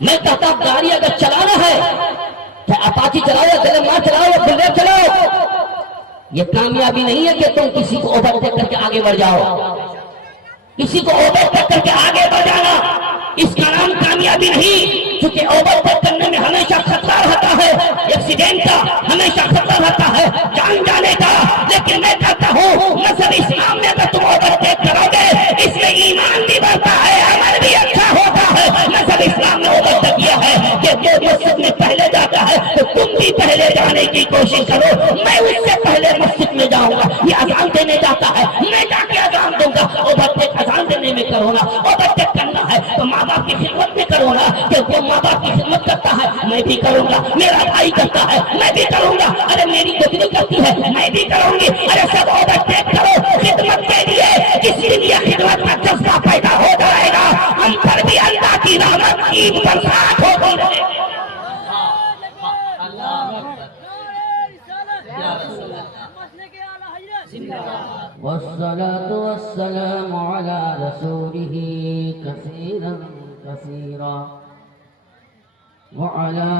میں کہتا گاڑی اگر چلانا ہے چاہے اپاچی چلاؤ یا گلمار چلاؤ یا بلڈر چلاؤ، یہ کامیابی نہیں ہے کہ تم کسی کو اوورٹیک کر کے آگے بڑھ جاؤ. کسی کو اوورٹیک کر کے آگے بڑھ جانا اس کا نام کامیابی نہیں. کیونکہ اوورٹیک کرنے میں ہمیشہ خطرہ رہتا ہے، ایکسیڈنٹ کا ہمیشہ خطرہ رہتا ہے، جان جانے کا. لیکن میں کہتا ہوں نظر اسلام میں اگر تم اوورٹیک کرو گے اس میں ایمان بھی بڑھتا ہے، عمل بھی اچھا ہوتا ہے. نظر اسلام نے اوورٹیک کیا ہے کہ جو مسجد میں پہلے جاتا ہے تو تم بھی پہلے جانے کی کوشش کرو. میں اس سے پہلے مسجد میں جاؤں گا، یہ اذان دینے جاتا ہے میں جا کے اذان دوں گا. اوورٹیک اذان دینے میں کرو نا، اوورٹیک کرنا ہے تو ماں باپ کی خدمت میں کرو نا، کہ وہ ماں باپ کی خدمت کرتا ہے میں بھی کروں گا، میرا بھائی کرتا ہے میں بھی کروں گا، ارے میری گدری کرتی ہے میں بھی کروں گی. ارے سب اوورٹیک کرو خدمت کے لیے، اسی لیے خدمت کا جذبہ پیدا ہو جائے گا. ہم پر بھی اللہ کی رحمت کی برسات ہوتی رہے گی. والصلاة والسلام على رسوله كثيرا كثيرا وعلى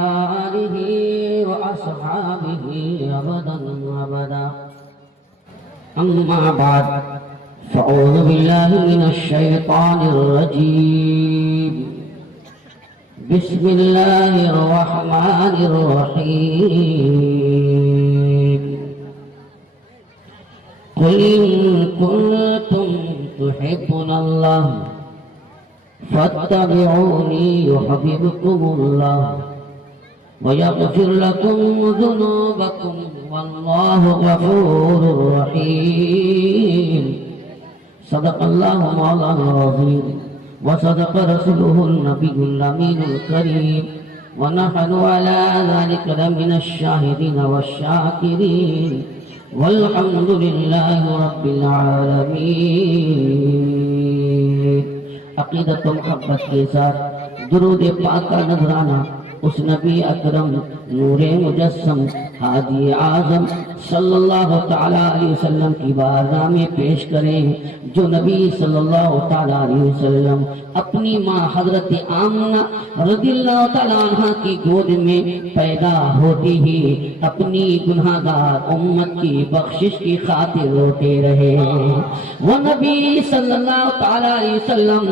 آله وأصحابه أبدا أبدا. أما بعد فأعوذ بالله من الشيطان الرجيم. بسم الله الرحمن الرحيم. قل إن كنتم تحبون الله فاتبعوني يحببكم الله ويغفر لكم ذنوبكم والله غفور رحيم. صدق الله مولانا العظيم وصدق رسوله النبي الأمين الكريم ونحن على ذلك لمن الشاهدين والشاكرين والحمد لله رب العالمین. عقیدت و محبت کے ساتھ درود پاک کا نذرانہ اس نبی اکرم نور مجسم ہادی اعظم صلی اللہ تعالی علیہ وسلم کی بارگاہ میں پیش کریں، جو نبی صلی اللہ تعالی علیہ وسلم اپنی ماں حضرت آمنہ رضی اللہ تعالی عنہ کی گود میں پیدا ہوتی ہی اپنی گناہگار امت کی بخشش کی خاطر روتے رہے. وہ نبی صلی اللہ تعالی علیہ وسلم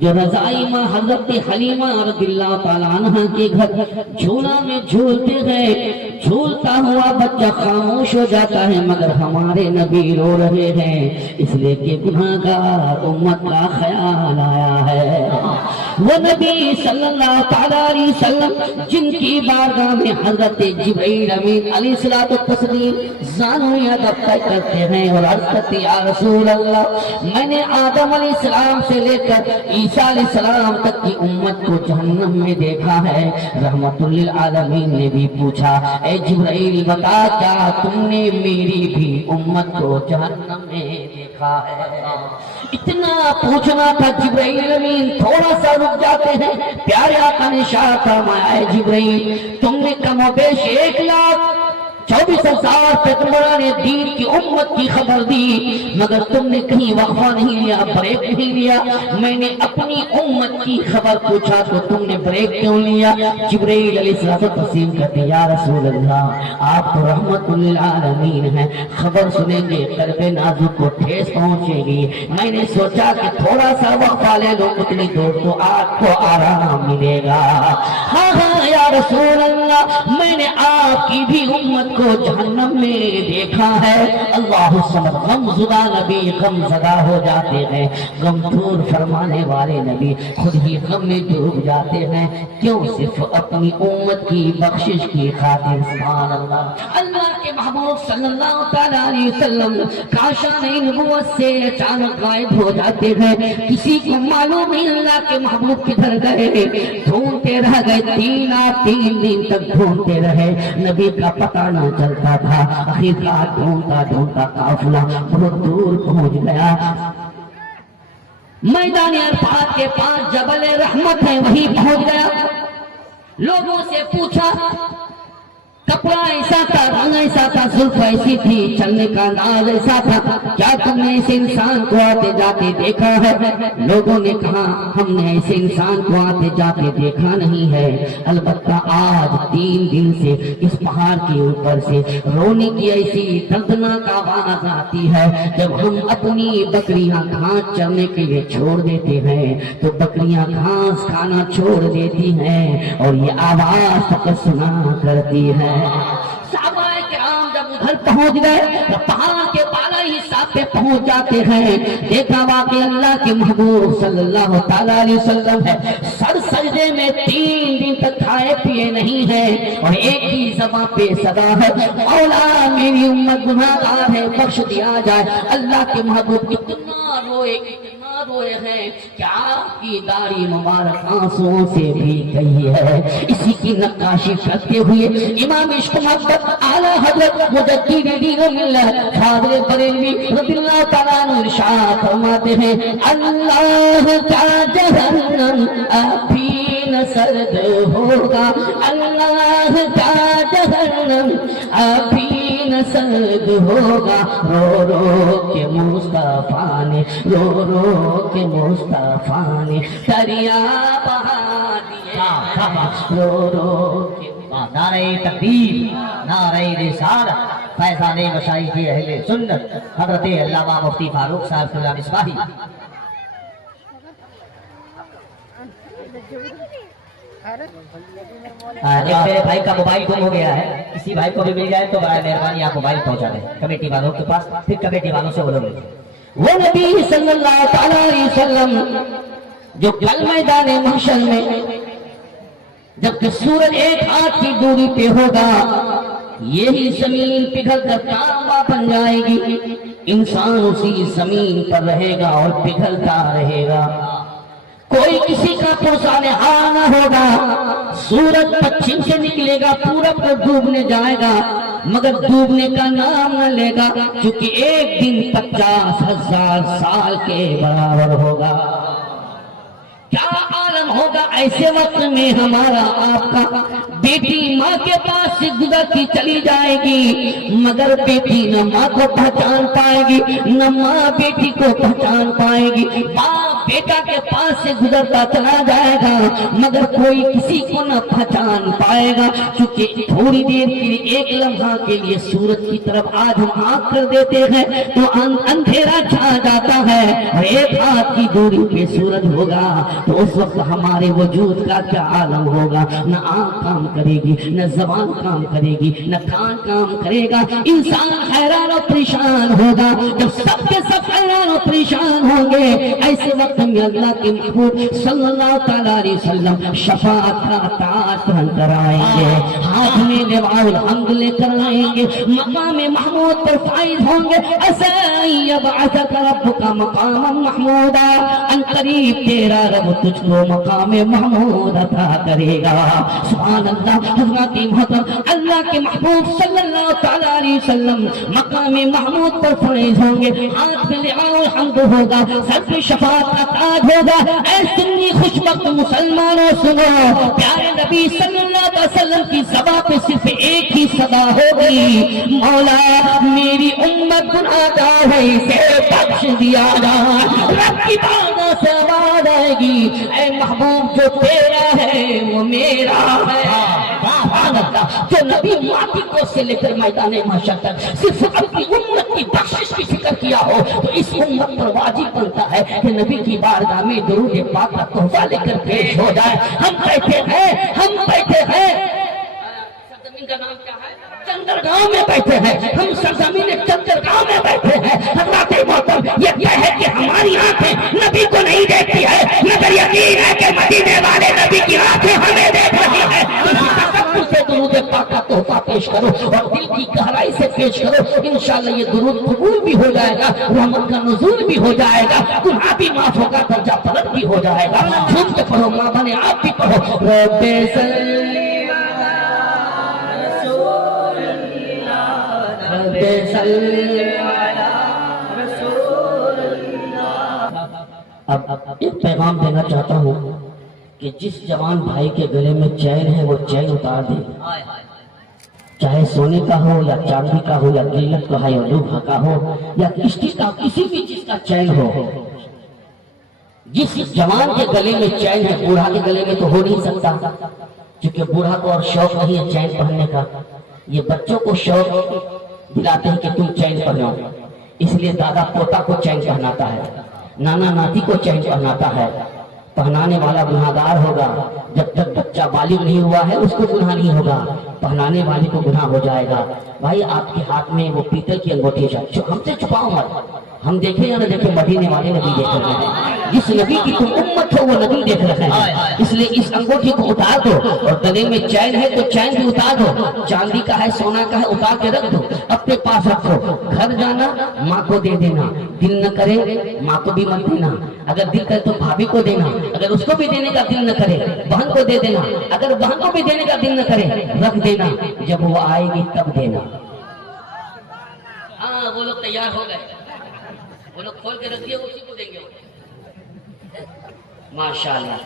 جو رضائی ماں حضرت حلیمہ رضی اللہ تعالی عنہ کے گھر جھولا میں جھولتے گئے، جھولتا ہوا بچہ خاموش ہو جاتا ہے مگر ہمارے نبی رو رہے ہیں، اس لیے کہ گناہگار امت کا خیال آیا ہے. وہ نبی صلی اللہ تعالی علیہ وسلم جن کی بارگاہ میں حضرت جبرائیل امین علیہ الصلوۃ والتسلیم زانو ادب کرتے ہیں اور عرض کرتے یا رسول اللہ میں نے آدم علیہ السلام سے لے کر عیسیٰ علیہ السلام تک کی امت کو جہنم میں دیکھا ہے. رحمت للعالمین نے بھی پوچھا اے جبرائیل بتا کیا تم نے میری بھی امت کو جہنم میں دیکھا ہے؟ اتنا پوچھنا تھا جبرائیل امین تھوڑا سا رک جاتے ہیں. پیارے آقا نے اشارہ فرمایا اے جبرائیل تم نے کم و بیش 1,24,000 پیغمبران دین کی امت کی خبر دی مگر تم نے کہیں وقفہ نہیں لیا، بریک نہیں لیا. میں نے اپنی امت کی خبر پوچھا تو تم نے بریک کیوں لیا؟ جبرائیل علیہ السلام کہتے یا رسول اللہ آپ تو رحمت للعالمین ہیں، خبر سنیں گے قلب نازک کو ٹھیس پہنچے گی، میں نے سوچا کہ تھوڑا سا وقفہ لے لو اتنی دور تو آپ کو آرام ملے گا. ہاں ہاں یا رسول اللہ میں نے آپ کی بھی امت کو جہنم میں دیکھا ہے. اللہ صمد غم زدہ نبی غم زدہ ہو جاتے ہیں، غم دور فرمانے والے نبی خود ہی غم میں ڈوب جاتے ہیں. کیوں؟ صرف اپنی امت کی بخشش کی خاطر. سبحان اللہ. اللہ کے محبوب صلی اللہ تعالی علیہ وسلم کاشان نبوت سے اچانک غائب ہو جاتے ہیں، کسی کو معلوم نہیں اللہ کے محبوب کدھر گئے. ڈھونڈتے رہ گئے 3 دن تک ڈھونڈتے رہے، نبی کا پتہ نہ چلتا تھا. آخرکار ڈھونڈتا ڈھونڈتا قافلہ بہت دور پہنچ گیا. میدان عرفات کے پاس جبل رحمت ہے وہیں پہنچ گیا. لوگوں سے پوچھا کپڑا ایسا تھا، رنگ ایسا تھا، زلف ایسی تھی، چلنے کا انداز ایسا تھا. کیا تم نے اس انسان کو آتے جاتے دیکھا ہے؟ لوگوں نے کہا ہم نے ایسے انسان کو آتے جاتے دیکھا نہیں ہے، البتہ آج 3 دن سے اس پہاڑ کے اوپر سے رونے کی ایسی دردناک آواز آتی ہے. جب ہم اپنی بکریاں گھاس چرنے کے لیے چھوڑ دیتے ہیں تو بکریاں گھاس کھانا چھوڑ دیتی ہیں اور یہ آواز فقط سنا کرتی ہے. صحابہ کرام جب ادھر پہنچ گئے تو پہاڑ کے بالا حصہ پہ پہنچ جاتے ہیں. دیکھا واقعی اللہ کے محبوب صلی اللہ تعالیٰ علیہ وسلم ہے، سر سجدے میں 3 دن تک کھائے پیے نہیں ہے اور ایک ہی زبان پہ صدا ہے، مولا میری امت گناہگار ہے، بخش دیا جائے. اللہ کے محبوب اتنا روئے ہیں کہ آپ کی داڑھی مبارک آنسوؤں سے بھیگ گئی ہے. اسی کی نقاشی کرتے ہوئے امام عشق محبت اعلیٰ حضرت مجدد دین و ملت فاضل بریلوی رضی اللہ تعالیٰ عنہ ارشاد فرماتے ہیں، اللہ کا جہنم ابھی نہ سرد ہوگا، اللہ کا جہنم ابھی نہ سرد ہوگا، رو رو کے مصطفیٰ نے، رو رو کے مصطفیٰ نے دریا بہا دیا، رو رو کے. نعرہ تکبیر، نعرہ رسالت، فیضان مشائخ اہل سنت حضرت علامہ مفتی فاروق صاحب فضل مصباحی. ایک میرے بھائی کا موبائل گم ہو گیا ہے، کسی بھائی کو بھی مل جائے تو برائے مہربانی آپ موبائل پہنچا دیں کمیٹی والوں کے پاس، پھر کمیٹی والوں سے بولو گے. وہ نبی صلی اللہ تعالیٰ علیہ وسلم جو کل میدان محشر میں جبکہ سورج 1 ہاتھ کی دوری پہ ہوگا، یہی زمین پگھل کر تانبا بن جائے گی، انسان اسی زمین پر رہے گا اور پگھلتا رہے گا، کوئی کسی کا پرسان حال نہ ہوگا. سورج پچھم سے نکلے گا، پورب پر ڈوبنے جائے گا مگر ڈوبنے کا نام نہ لے گا، کیونکہ ایک دن 50,000 سال کے برابر ہوگا. کیا عالم ہوگا ایسے وقت میں ہمارا آپ کا. بیٹی ماں کے پاس سے گزرتی چلی جائے گی مگر بیٹی نہ ماں کو پہچان پائے گی، نہ ماں بیٹی کو پہچان پائے گی. باپ بیٹا کے پاس سے گزرتا چلا جائے گا مگر کوئی کسی کو نہ پہچان پائے گا، کیونکہ تھوڑی دیر کے لیے، ایک لمحہ کے لیے سورج کی طرف آج ہم آنکھ کر دیتے ہیں تو اندھیرا چھا جاتا ہے اور 1 ہاتھ کی دوری پہ سورج ہوگا تو اس وقت ہمارے وجود کا کیا عالم ہوگا. نہ آنکھ کام کرے گی، نہ زبان کام کرے گی، نہ کان کام کرے گا. انسان حیران و پریشان ہوگا. جب سب کے سب حیران و پریشان ہوں گے ایسے وقت میں اللہ کے محبوب صلی اللہ تعالیٰ علیہ وسلم شفاعت کا تاج پہن کر آئیں گے، ہاتھ میں لواء الحمد لے کر آئیں گے، مقام محمود پر فائز ہوں گے. عسى يبعثك ربك مقاما محمودا، ان قریب تیرا رب تجھ کو مقام محمود عطا کرے گا. سبحان اللہ. حضرات محترم اللہ کے محبوب صلی اللہ تعالیٰ علیہ وسلم مقام محمود پر فائز ہوں گے، ہاتھ میں لواء الحمد ہوگا، سر پہ شفاعت کا تاج ہوگا. اے سنی خوش وقت مسلمانوں سنو، پیارے نبی صلی اللہ علیہ وسلم کی زبان پہ صرف ایک ہی صدا ہوگی، مولا میری امت گناہگار ہے اسے بخش دیا جائے. رب کی بارگاہ سے آواز آئے گی، اے محبوب جو تیرا ہے وہ میرا ہے. سبحان اللہ. جو نبی ماں کو سے لے کر میدان محشر تک صرف اپنی امت کی بخشش کی فکر کیا ہو تو اس امت پر واجب بنتا ہے کہ نبی کی بارگاہ میں درود پاک کا تحفہ لے کر پیش ہو جائے. ہم بیٹھے ہیں سرزمین کا نام کیا ہے؟ چندرگاؤں میں بیٹھے ہیں. ہم سرزمین چندرگاؤں میں بیٹھے ہیں. حضرات محترم یہ کیا ہے کہ ہماری آنکھیں نبی کو نہیں دیکھتی ہے مگر یقین ہے کہ مدینے والے نبی کی آنکھیں ہمیں دیکھ رہی ہیں. سے درود پاک کا تحفہ پیش کرو اور دل کی گہرائی سے پیش کرو. انشاءاللہ یہ درود قبول بھی ہو جائے گا، رحمت کا نزول بھی ہو جائے گا، گناہ بھی معاف ہوگا، درجہ بلند بھی ہو جائے گا. جھوم کے پڑھو، ماں بنے آپ بھی پڑھو. رب صلی اب ایک پیغام دینا چاہتا ہوں کہ جس جوان بھائی کے گلے میں چین ہے وہ چین اتار دے. چاہے سونے کا ہو یا چاندی کا ہو یا قلت کا ہو یا لوہا کا ہو یا کشتی کا کسی بھی چیز کا چین ہو، جس جوان کے گلے میں چین ہے بوڑھا کے گلے میں تو ہو نہیں سکتا، کیونکہ بوڑھا کو اور شوق نہیں ہے چین پہننے کا، یہ بچوں کو شوق دلاتے ہیں کہ تم چین پہنو، اس لیے دادا پوتا کو چین پہناتا ہے، نانا ناتی کو چین پہناتا ہے۔ پہنانے والا گناہگار ہوگا، جب تک بچہ بالغ نہیں ہوا ہے اس کو گناہ نہیں ہوگا، پہنانے والے کو گناہ ہو جائے گا۔ بھائی آپ کے ہاتھ میں وہ پیتل کی انگوٹھی ہے، ہم سے چھپاؤ مت، ہم دیکھیں یا نہ دیکھیں مدینے والے نبی دیکھ رہے ہیں، جس نبی کی تم امت ہو وہ نبی دیکھ رہے ہیں، اس لیے اس انگوٹھی کو اتار دو، اور گلے میں چین ہے تو چین بھی اتار دو، چاندی کا ہے سونا کا ہے اتار کے رکھ دو، اپنے پاس رکھو، گھر جانا ماں کو دے دینا، دل نہ کرے ماں کو بھی مت دینا، اگر دل کرے تو بھابھی کو دینا، اگر اس کو بھی دینے کا دل نہ کرے بہن کو دے دینا، اگر بہن کو بھی دینے کا دل نہ کرے رکھ دینا، جب وہ آئے گی تب دینا۔ ہاں وہ لوگ تیار ہو گئے، وہ لوگ کھول کے رکھ دیے، اسی کو دیں گے۔ ماشاءاللہ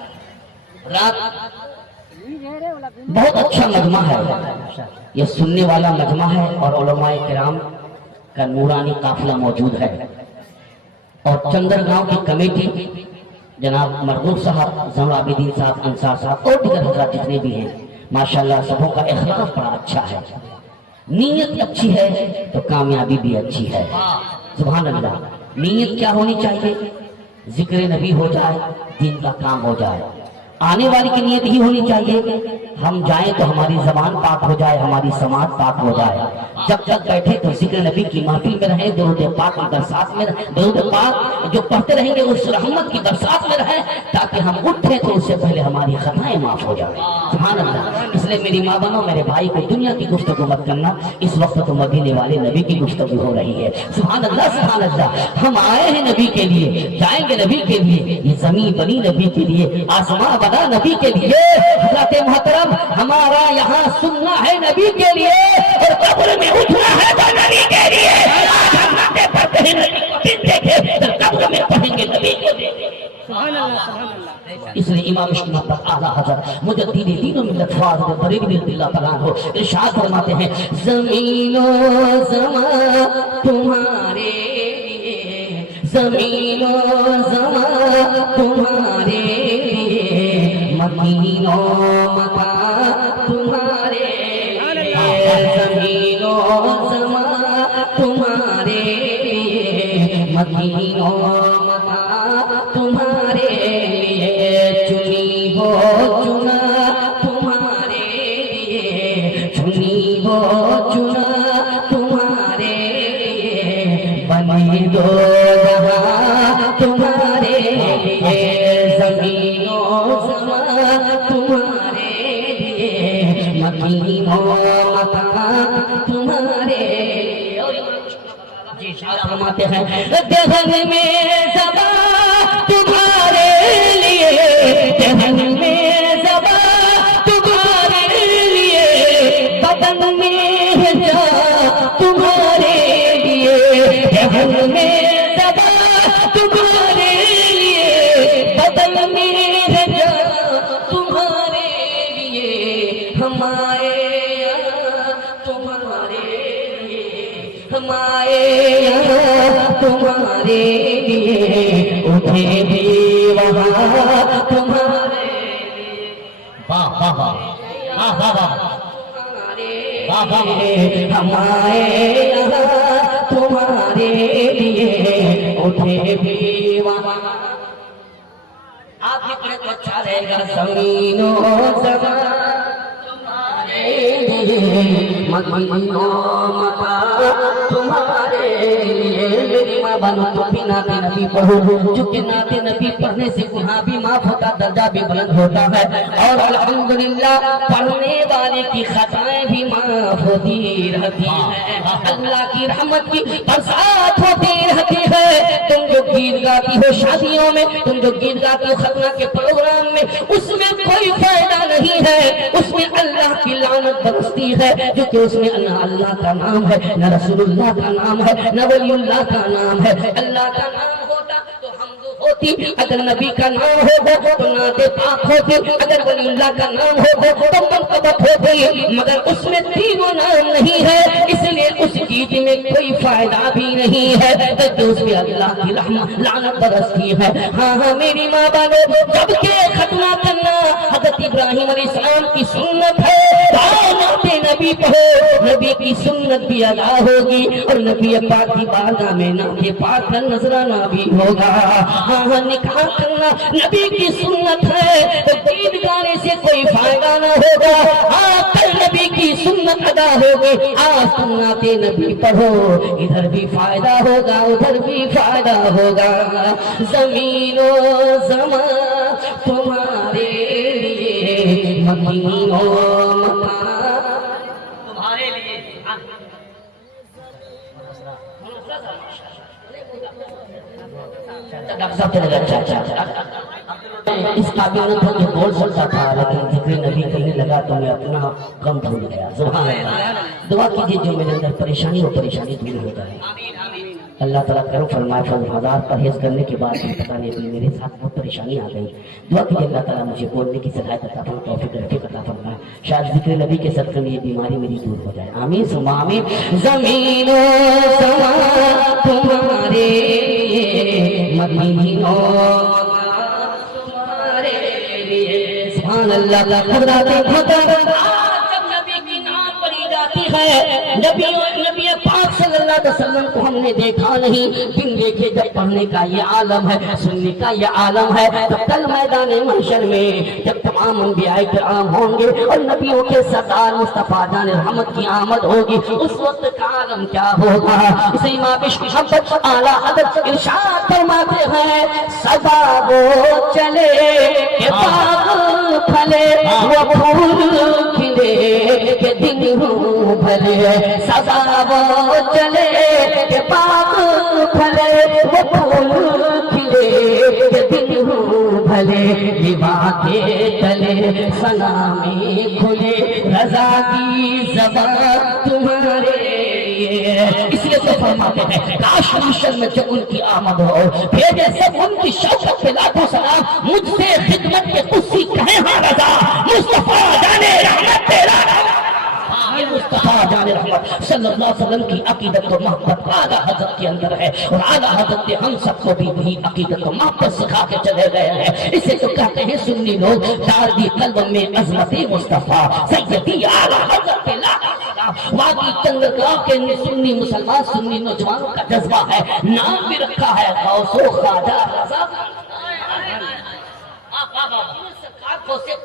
رات بہت اچھا مجمع ہے، یہ سننے والا مجمع ہے، اور علماء کرام کا نورانی قافلہ موجود ہے، اور چندر گاؤں کی کمیٹی جناب مرغوب صاحب، زمر عابدین صاحب، انصار صاحب اور دیگر حضرات جتنے بھی ہیں، ماشاءاللہ سبوں کا اخلاق بڑا اچھا ہے، نیت اچھی ہے تو کامیابی بھی اچھی ہے۔ سبحان اللہ۔ نیت کیا ہونی چاہیے؟ ذکر نبی ہو جائے، دین کا کام ہو جائے، آنے والی کی نیت ہی ہونی چاہیے ہم جائیں تو ہماری زبان پاک ہو جائے، ہماری سماعت پاک ہو جائے، جب تک بیٹھے تو ذکر نبی کی محفل میں رہیں، درود پاک کی برسات میں رہیں، درود پاک جو پڑھتے رہیں گے اس رحمت کی برسات میں رہیں، تاکہ ہم اٹھیں تو اس سے پہلے ہماری خطائیں معاف ہو جائیں۔ سبحان اللہ۔ اس لیے میری ماں بنو، میرے بھائی کو دنیا کی گفتگو مت کرنا، اس وقت تو مدینے والے نبی کی گفتگو ہو رہی ہے۔ سبحان اللہ سبحان اللہ۔ ہم آئے ہیں نبی کے لیے، جائیں گے نبی کے لیے، یہ زمین بنی نبی کے لیے، آسمان بنا نبی کے لیے۔ حضرت محترم ہمارا یہاں سننا ہے نبی کے لیے، اور قبر میں اٹھنا ہے وہ نبی کے لیے۔ آج ہم نعتیں پڑھتے ہیں نبی کو دن دیکھے، تو قبر میں پڑھیں گے نبی کو دیکھے۔ سبحان اللہ سبحان اللہ۔ اس لیے امام شمت اعلیٰ حضرت مجدد دین و ملت فاضل بریلوی رضی اللہ تعالیٰ عنہ ارشاد فرماتے ہیں، زمین و زمان تمہارے لیے، زمین و زمان تمہارے لیے، مکین و مکان تمہارے لیے، زمین و زمان تمہارے لیے، مکین و مکان تمہارے لیے، چنی ہو چنا تمہارے لیے، چنی ہو چنا تمہارے لیے، بنی دو جہاں تمہارے لیے، زمین و زمان تمہارے لیے، مکین و مکان تمہارے لیے۔ اور جی شاعر فرماتے ہیں، دہن میں زبان تمہارے لیے، دہن میں زبان تمہارے لیے، بدن میں جان تمہارے لیے، دہن میں زبان تمہارے لیے، بدن میں جان تمہارے لیے، ہمارے یہاں تمہارے لیے، ہمارے یہاں تمہارے لیے، اٹھے بھی وہاں تمہارے لیے، واہ واہ واہ واہ واہ واہ واہ واہ لیے، ہمارے یہاں تمہارے لیے، اٹھے بھی وہاں۔ آپ کی پڑھے تو اچھا رہے گا، زمین و زمان تمہارے لیے، مکین و مکان تمہارے لیے۔ میری ماں بنو تو بھی نعت نبی پڑھو، چونکہ نعت نبی پڑھنے سے گناہ بھی معاف ہوتا، درجہ بھی بلند ہوتا ہے، اور الحمدللہ پڑھنے والے کی خطائیں بھی معاف ہوتی رہتی ہیں، اللہ کی رحمت کی برسات ہوتی رہتی ہے۔ تم جو گیت گاتی ہو شادیوں میں، تم جو گیت گاتی ہو ختنہ کے پروگرام میں، اس میں کوئی فائدہ نہیں ہے، اس میں اللہ کی لعنت برستی ہے، جو کہ اس میں نہ اللہ کا نام ہے، نہ رسول اللہ کا نام ہے، نہ ولی اللہ کا نام ہے۔ اللہ کا نام ہوتا تو حمد ہو ہوتی اگر نبی کا نام ہوگا تو نعت پاک ہوتی, اگر ولی اللہ کا نام ہوگا تو منقبت ہوتی, مگر اس میں تینوں نام نہیں ہے, اس لیے اس گیت میں کوئی فائدہ بھی نہیں ہے کہ اس پہ اللہ کی رحمت لعنت برستی ہے. ہاں ہاں میری ماں بانو, جب کہ ختمہ کرنا حضرت ابراہیم علیہ السلام کی سنت ہے, نعت نبی پڑھو, نبی کی سنت بھی ادا ہوگی اور نبی پاک کی بارگاہ میں نعت پاک کا نذرانہ بھی ہوگا. ہاں ہاں نکاح کرنا نبی کی سنت ہے, تو گیت گانے سے کوئی فائدہ نہ ہوگا. ہاں کل نبی کی سنت ادا ہوگی, آج تم نعت نبی پڑھو, ادھر بھی فائدہ ہوگا ادھر بھی فائدہ ہوگا. زمین و زمان تمہارے لیے, مکین و مکان تمہارے لیے. ڈاکٹر صاحب چلے گا. اچھا اس قابل نہ تھا کہ بول سکتا تھا, لیکن ذکر نبی کرنے لگا تو میں اپنا غم بھول گیا. سبحان اللہ. دعا کیجیے جو میرے اندر پریشانی ہو پریشانی دور ہو جائے. اللہ تعالیٰ کرو فرمائے فضل ہزار پرہیز کرنے کے بعد بھی پتہ نہیں میرے ساتھ بہت پریشانی آ گئی. دعا کیجیے اللہ تعالیٰ مجھے بولنے کی صلاحیت عطا فرمائے, توفیق رفیق عطا فرمائے, شاید ذکر نبی کے صدقے میں یہ بیماری میری دور ہو جائے. آمین ثم آمین. زمین و زمان تمہارے مدین و تمہارے لیے. سبحان اللہ. حضرات جب نبی کی نام پڑھی جاتی ہے, نبی پاک صلی اللہ علیہ وسلم کو ہم نے دیکھا نہیں, بن دیکھے جب پڑھنے کا یہ عالم ہے, سننے کا یہ عالم ہے, تو کل میدان محشر میں جب تمام انبیاء کرام ہوں گے اور نبیوں کے سردار مصطفیٰ جان رحمت کی آمد ہوگی, اس وقت کا عالم کیا ہوگا. اسے امام عشق محمد اعلیٰ حضرت ارشاد فرماتے ہیں, سدا وہ چلے کہ باغ پھلے, وہ پھول کھلے کہ دن بھلے, سدا وہ چلے کہ باغ پھلے, وہ پھول کھلے کہ دن بھلے, لیوا کے تلے ثنا میں کھلے, رضا کی زبان تمہارے لیے. اس لیے تو فرماتے ہیں کاش محشر میں جب ان کی آمد ہو, بھیجے سب ان کی شوقت پہ لاکھوں سلام, مجھ سے خدمت کے قدسی کہیں ہاں رضا, مصطفیٰ جانے رحمت تیرا. یہ مصطفیٰ جان رحمت صلی اللہ علیہ وسلم کی عقیدت و محبت اعلیٰ حضرت کے اندر ہے, اور اعلیٰ حضرت نے ہم سب کو بھی وہی عقیدت و محبت سکھا کے چلے گئے ہیں. اسے تو کہتے ہیں سنی لوگ, ڈال دی قلب میں عظمت مصطفیٰ سیدی اعلیٰ حضرت واقعی چندرگاہ کے سنی مسلمان سنی نوجوانوں کا جذبہ ہے, نام بھی رکھا ہے غوث و خواجہ رضا.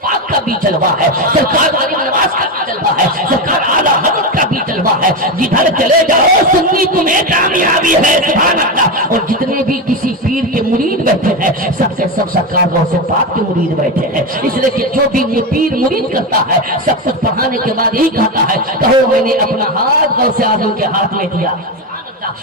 پاک کا بھی جلوہ ہے, سرکار والی نواز کا بھی جلوہ ہے, سرکار اعلیٰ حضرت کا بھی جلوہ ہے. جدھر چلے جاؤ سنی تمہیں کامیابی ہے. سبحان اللہ. اور جتنے بھی کسی پیر کے مرید بیٹھے ہیں, سب سے سب سرکار غوث پاک کے مرید بیٹھے ہیں. اس لیے کہ جو بھی پیر مرید کرتا ہے, سب کچھ پڑھانے کے بعد یہی کہتا ہے, کہو میں نے اپنا ہاتھ غوث اعظم کے ہاتھ میں دیا,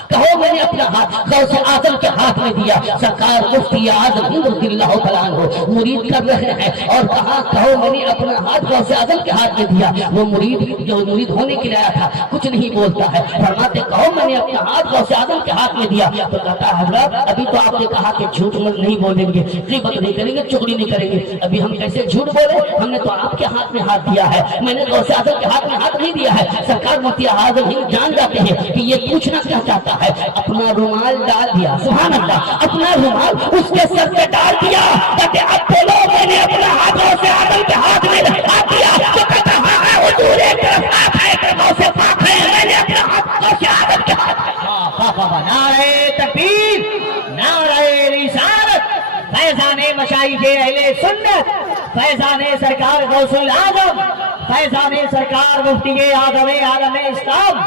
کہو میں نے اپنا ہاتھ غوث اعظم کے ہاتھ میں دیا. سرکار مفتی اعظم رضی اللہ تعالیٰ عنہ مرید کر رہے ہیں, اور کہا کہو میں نے اپنا ہاتھ غوث اعظم کے ہاتھ میں دیا. وہ مرید جو مرید ہونے کے لیے آیا تھا کچھ نہیں بولتا ہے, فرماتے کہو میں نے اپنا ہاتھ غوث اعظم کے ہاتھ میں دیا. تو کہتا ہے حضرت ابھی تو آپ نے کہا کہ جھوٹ نہیں بولیں گے, غیبت نہیں کریں گے, چغلی نہیں کریں گے, ابھی ہم کیسے جھوٹ بولے, ہم نے تو آپ کے ہاتھ میں ہاتھ دیا ہے, میں نے غوث اعظم کے ہاتھ میں ہاتھ نہیں دیا ہے. سرکار مفتی اعظم جان جاتے ہیں کہ یہ پوچھنا کیا چاہتا ہے, اپنا رومال ڈال دیا. سبحان اللہ. اپنا رومال اس کے سر پہ ڈال دیا, کہتے اب بولو میں نے اپنا ہاتھ غوث اعظم کے ہاتھ میں ہاتھ دیا. تو کہتا ہاں حضور ایک طرف آپ ہے, ایک طرف غوث پاک ہے, میں نے اپنا ہاتھ غوث اعظم کے ہاتھ میں. نعرہ تکبیر, نعرہ رسالت, فیضان مشائخ اہل سنت, فیضان سرکار غوث الاعظم, فیضان سرکار مفتی اعظم عالم اسلام.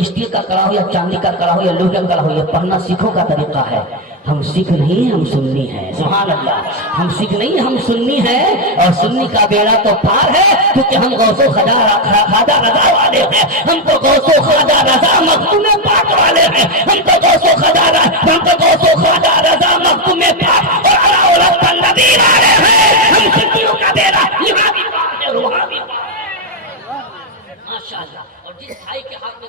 اسٹیل کا کڑا ہو یا چاندی کا کڑا ہو یا لوہے کا کڑا ہو, یہ پڑھنا سکھوں کا طریقہ ہے. ہم سکھ نہیں, ہم سنی ہیں. سبحان اللہ. ہم سکھ نہیں, ہم سنی ہیں, اور سنی کا بیڑا تو پار ہے, کیونکہ ہم غوث و خواجہ رضا والے ہیں. ہم تو غوث و خواجہ رضا مختوم پاک والے ہیں. ہم تو غوث و خواجہ رضا مختوم پاک اور علاوہ نبی والے ہیں. ہم سنیوں کا بیڑا یہاں بھی پار ہے, وہاں بھی پار ہے. ماشاءاللہ. اور جس بھائی کے ہاتھ میں